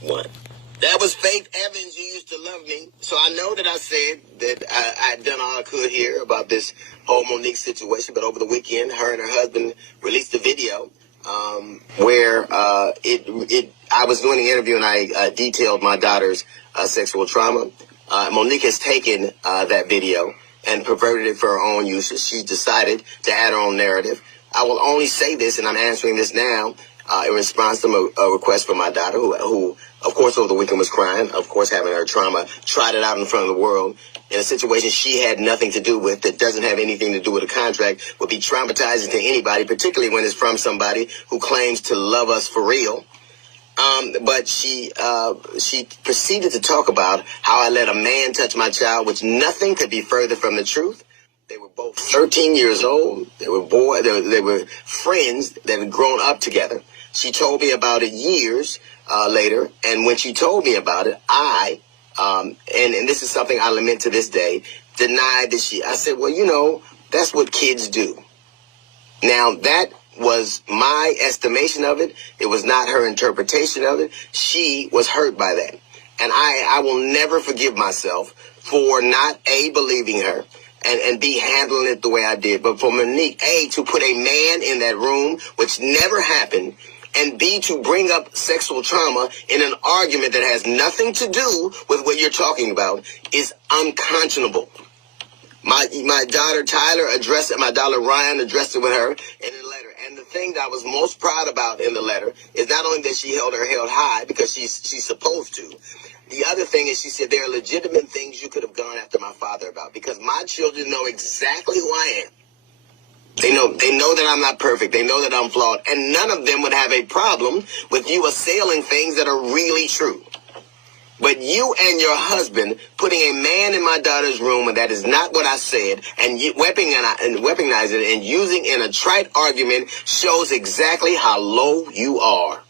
One. That was Faith Evans. You used to love me. So I know that I said that I had done all I could here about this whole Monique situation. But over the weekend, her and her husband released a video where I was doing the interview and I detailed my daughter's sexual trauma. Monique has taken that video and perverted it for her own uses. She decided to add her own narrative. I will only say this, and I'm answering this now, in response to a request from my daughter, who, of course, over the weekend was crying, of course, having her trauma, tried it out in front of the world in a situation she had nothing to do with, that doesn't have anything to do with a contract, would be traumatizing to anybody, particularly when it's from somebody who claims to love us for real. But she proceeded to talk about how I let a man touch my child, which nothing could be further from the truth. They were both 13 years old. They were friends that had grown up together. She told me about it years later, and when she told me about it, I and this is something I lament to this day, denied that I said, well, you know, that's what kids do. Now, that was my estimation of it. It was not her interpretation of it. She was hurt by that. And I will never forgive myself for not, A, believing her, and B, handling it the way I did. But for Monique, A, to put a man in that room, which never happened, and B, to bring up sexual trauma in an argument that has nothing to do with what you're talking about, is unconscionable. My daughter Tyler addressed it, my daughter Ryan addressed it with her in a letter. And the thing that I was most proud about in the letter is not only that she held her head high, because she's supposed to. The other thing is she said there are legitimate things you could have gone after my father about, because my children know exactly who I am. They know that I'm not perfect. They know that I'm flawed. And none of them would have a problem with you assailing things that are really true. But you and your husband putting a man in my daughter's room, and that is not what I said, and weaponizing it and using in a trite argument shows exactly how low you are.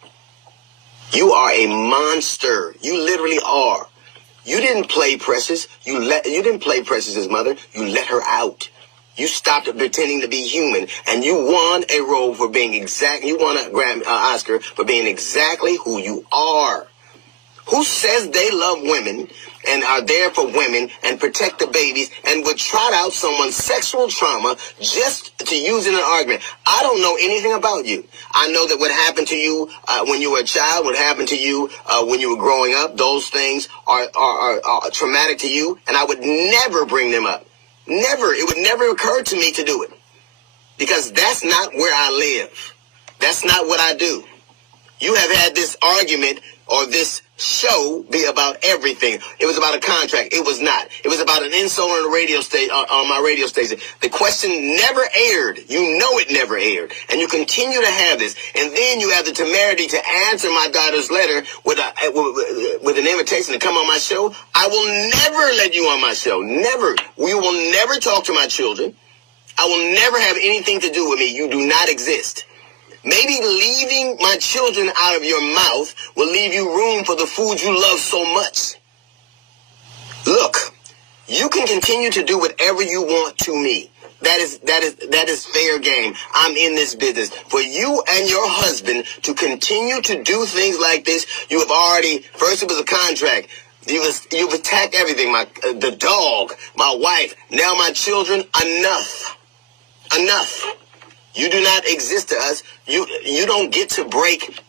You are a monster. You literally are. You didn't play Precious. You didn't play Precious's mother. You let her out. You stopped pretending to be human, and you won a role for being you won a Oscar for being exactly who you are. Who says they love women and are there for women and protect the babies and would trot out someone's sexual trauma just to use in an argument? I don't know anything about you. I know that what happened to you when you were a child, what happened to you when you were growing up, those things are traumatic to you, and I would never bring them up. Never. It would never occur to me to do it, because that's not where I live. That's not what I do. You have had this argument or this show be about everything. It was about a contract. It was not. It was about an insult on the radio station, on my radio station. The question never aired. You know it never aired. And you continue to have this. And then you have the temerity to answer my daughter's letter with an invitation to come on my show. I will never let you on my show. Never. We will never talk to my children. I will never have anything to do with me. You do not exist. Maybe leaving my children out of your mouth will leave you room for the food you love so much. Look, you can continue to do whatever you want to me. That is fair game. I'm in this business. For you and your husband to continue to do things like this, you have already, first it was a contract. You've attacked everything. The dog, my wife, now my children. Enough. You do not exist to us. You don't get to break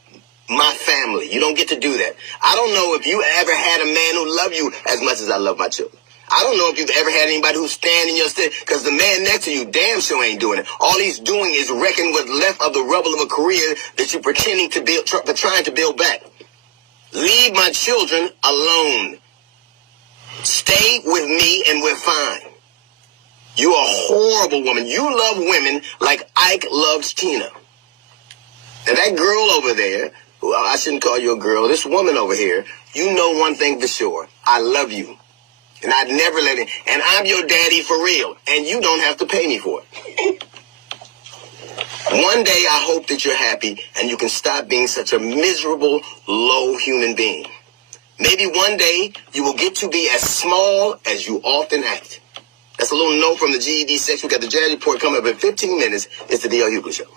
my family. You don't get to do that. I don't know if you ever had a man who loved you as much as I love my children. I don't know if you've ever had anybody who's standing in your stead, because the man next to you damn sure ain't doing it. All he's doing is wrecking what's left of the rubble of a career that you're pretending to build, trying to build back. Leave my children alone. Stay with me and we're fine. You're a horrible woman. You love women like Ike loves Tina. And that girl over there, I shouldn't call you a girl, this woman over here, you know one thing for sure. I love you. And I'd never let it. And I'm your daddy for real. And you don't have to pay me for it. One day I hope that you're happy and you can stop being such a miserable, low human being. Maybe one day you will get to be as small as you often act. That's a little note from the GED section. We got the Jazz Report coming up in 15 minutes. It's the D.L. Hughley Show.